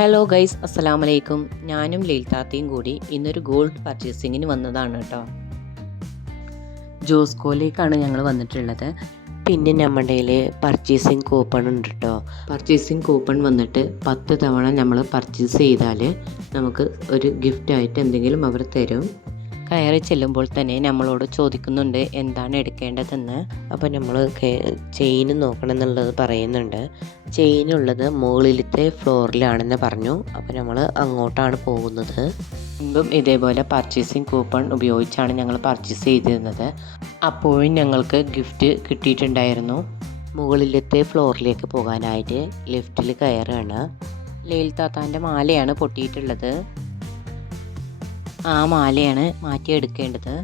Hello guys, അസ്സലാമു അലൈക്കും. ഞാനും ലീൽത്താത്തയും കൂടി ഇന്നൊരു ഗോൾഡ് പർച്ചേസിങ്ങിന് വന്നതാണ് കേട്ടോ. ജോസ്കോയിലേക്കാണ് ഞങ്ങൾ വന്നിട്ടുള്ളത്. പിന്നെ നമ്മുടെ കയ്യിൽ പർച്ചേസിങ് കൂപ്പൺ ഉണ്ട് കേട്ടോ. പർച്ചേസിങ് കൂപ്പൺ വന്നിട്ട് 10 തവണ നമ്മൾ പർച്ചേസ് ചെയ്താൽ നമുക്ക് ഒരു ഗിഫ്റ്റായിട്ട് എന്തെങ്കിലും അവർ തരും. കയറി ചെല്ലുമ്പോൾ തന്നെ നമ്മളോട് ചോദിക്കുന്നുണ്ട് എന്താണ് എടുക്കേണ്ടതെന്ന്. അപ്പോൾ നമ്മൾ ചെയിൻ നോക്കണം എന്നുള്ളത് പറയുന്നുണ്ട്. ചെയിനുള്ളത് മുകളിലത്തെ ഫ്ലോറിലാണെന്ന് പറഞ്ഞു. അപ്പോൾ നമ്മൾ അങ്ങോട്ടാണ് പോകുന്നത്. മുൻപും ഇതേപോലെ പർച്ചേസിങ് കൂപ്പൺ ഉപയോഗിച്ചാണ് ഞങ്ങൾ പർച്ചേസ് ചെയ്തിരുന്നത്. അപ്പോഴും ഞങ്ങൾക്ക് ഗിഫ്റ്റ് കിട്ടിയിട്ടുണ്ടായിരുന്നു. മുകളിലത്തെ ഫ്ലോറിലേക്ക് പോകാനായിട്ട് ലിഫ്റ്റിൽ കയറുകയാണ്. ലീൽത്താത്താൻ്റെ മാലയാണ് പൊട്ടിയിട്ടുള്ളത്. ആ മാലയാണ് മാറ്റിയെടുക്കേണ്ടത്.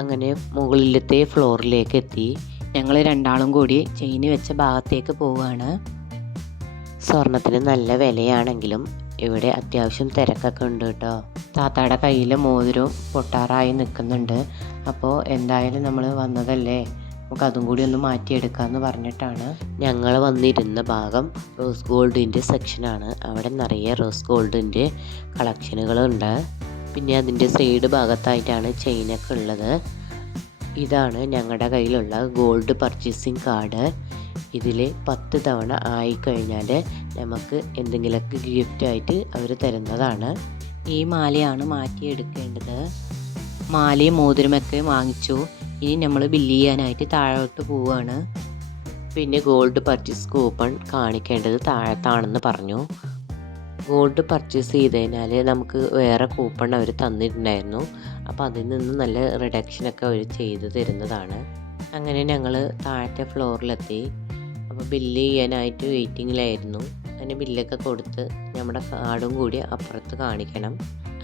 അങ്ങനെ മുകളിലത്തെ ഫ്ലോറിലേക്ക് എത്തി. ഞങ്ങൾ രണ്ടാളും കൂടി ചെയിന് വെച്ച ഭാഗത്തേക്ക് പോവുകയാണ്. സ്വർണത്തിന് നല്ല വിലയാണെങ്കിലും ഇവിടെ അത്യാവശ്യം തിരക്കൊക്കെ ഉണ്ട് കേട്ടോ. താത്തയുടെ കയ്യിൽ മോതിരവും പൊട്ടാറായി നിൽക്കുന്നുണ്ട്. അപ്പോൾ എന്തായാലും നമ്മൾ വന്നതല്ലേ, നമുക്ക് അതും കൂടി ഒന്ന് മാറ്റിയെടുക്കാമെന്ന് പറഞ്ഞിട്ടാണ് ഞങ്ങൾ വന്നിരുന്ന ഭാഗം. റോസ് ഗോൾഡിൻ്റെ സെക്ഷനാണ്. അവിടെ നിറയെ റോസ് ഗോൾഡിൻ്റെ കളക്ഷനുകളുണ്ട്. പിന്നെ അതിൻ്റെ സൈഡ് ഭാഗത്തായിട്ടാണ് ചെയിനൊക്കെ ഉള്ളത്. ഇതാണ് ഞങ്ങളുടെ കയ്യിലുള്ള ഗോൾഡ് പർച്ചേസിങ് കാർഡ്. ഇതിൽ 10 തവണ ആയിക്കഴിഞ്ഞാൽ നമുക്ക് എന്തെങ്കിലുമൊക്കെ ഗിഫ്റ്റായിട്ട് അവർ തരുന്നതാണ്. ഈ മാലയാണ് മാറ്റിയെടുക്കേണ്ടത്. മാലയും മോതിരമൊക്കെ വാങ്ങിച്ചു. ഇനി നമ്മൾ ബില്ല് ചെയ്യാനായിട്ട് താഴോട്ട് പോവുകയാണ്. പിന്നെ ഗോൾഡ് പർച്ചേസ് കൂപ്പൺ കാണിക്കേണ്ടത് താഴത്താണെന്ന് പറഞ്ഞു. ഗോൾഡ് പർച്ചേസ് ചെയ്ത് കഴിഞ്ഞാൽ നമുക്ക് വേറെ കൂപ്പൺ അവർ തന്നിട്ടുണ്ടായിരുന്നു. അപ്പോൾ അതിൽ നിന്ന് നല്ല റിഡക്ഷനൊക്കെ അവർ ചെയ്ത് തരുന്നതാണ്. അങ്ങനെ ഞങ്ങൾ താഴത്തെ ഫ്ലോറിലെത്തി. അപ്പോൾ ബില്ല് ചെയ്യാനായിട്ട് വെയിറ്റിങ്ങിലായിരുന്നു. അങ്ങനെ ബില്ലൊക്കെ കൊടുത്ത് നമ്മുടെ കാർഡും കൂടി അപ്പുറത്ത് കാണിക്കണം.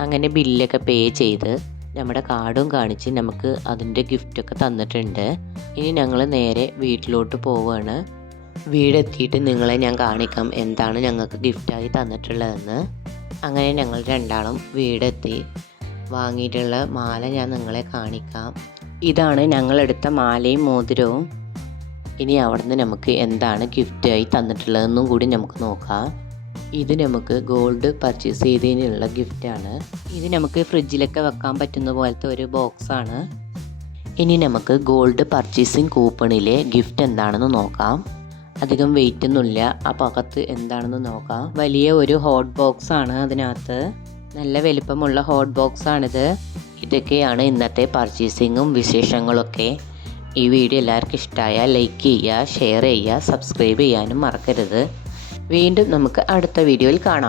അങ്ങനെ ബില്ലൊക്കെ പേ ചെയ്ത് നമ്മുടെ കാർഡും കാണിച്ച് നമുക്ക് അതിൻ്റെ ഗിഫ്റ്റൊക്കെ തന്നിട്ടുണ്ട്. ഇനി ഞങ്ങൾ നേരെ വീട്ടിലോട്ട് പോവുകയാണ്. വീടെത്തിയിട്ട് നിങ്ങളെ ഞാൻ കാണിക്കാം എന്താണ് ഞങ്ങൾക്ക് ഗിഫ്റ്റായി തന്നിട്ടുള്ളതെന്ന്. അങ്ങനെ ഞങ്ങൾ രണ്ടാളും വീടെത്തി. വാങ്ങിയിട്ടുള്ള മാല ഞാൻ നിങ്ങളെ കാണിക്കാം. ഇതാണ് ഞങ്ങളെടുത്ത മാലയും മോതിരവും. ഇനി അവിടുന്ന് നമുക്ക് എന്താണ് ഗിഫ്റ്റായി തന്നിട്ടുള്ളതെന്നും കൂടി നമുക്ക് നോക്കാം. ഇത് നമുക്ക് ഗോൾഡ് പർച്ചേസ് ചെയ്തതിനുള്ള ഗിഫ്റ്റാണ്. ഇത് നമുക്ക് ഫ്രിഡ്ജിലൊക്കെ വെക്കാൻ പറ്റുന്ന പോലത്തെ ഒരു ബോക്സാണ്. ഇനി നമുക്ക് ഗോൾഡ് പർച്ചേസിങ് കൂപ്പണിലെ ഗിഫ്റ്റ് എന്താണെന്ന് നോക്കാം. അധികം വെയിറ്റ് ഒന്നുമില്ല. അപ്പോൾ അകത്ത് എന്താണെന്ന് നോക്കാം. വലിയ ഒരു ഹോട്ട് ബോക്സ് ആണ്. അതിനകത്ത് നല്ല വലിപ്പമുള്ള ഹോട്ട് ബോക്സ് ആണിത്. ഇതൊക്കെയാണ് ഇന്നത്തെ പർച്ചേസിങ്ങും വിശേഷങ്ങളൊക്കെ. ഈ വീഡിയോ എല്ലാവർക്കും ഇഷ്ടമായാൽ ലൈക്ക് ചെയ്യുക, ഷെയർ ചെയ്യുക, സബ്സ്ക്രൈബ് ചെയ്യാനും മറക്കരുത്. വീണ്ടും നമുക്ക് അടുത്ത വീഡിയോയിൽ കാണാം.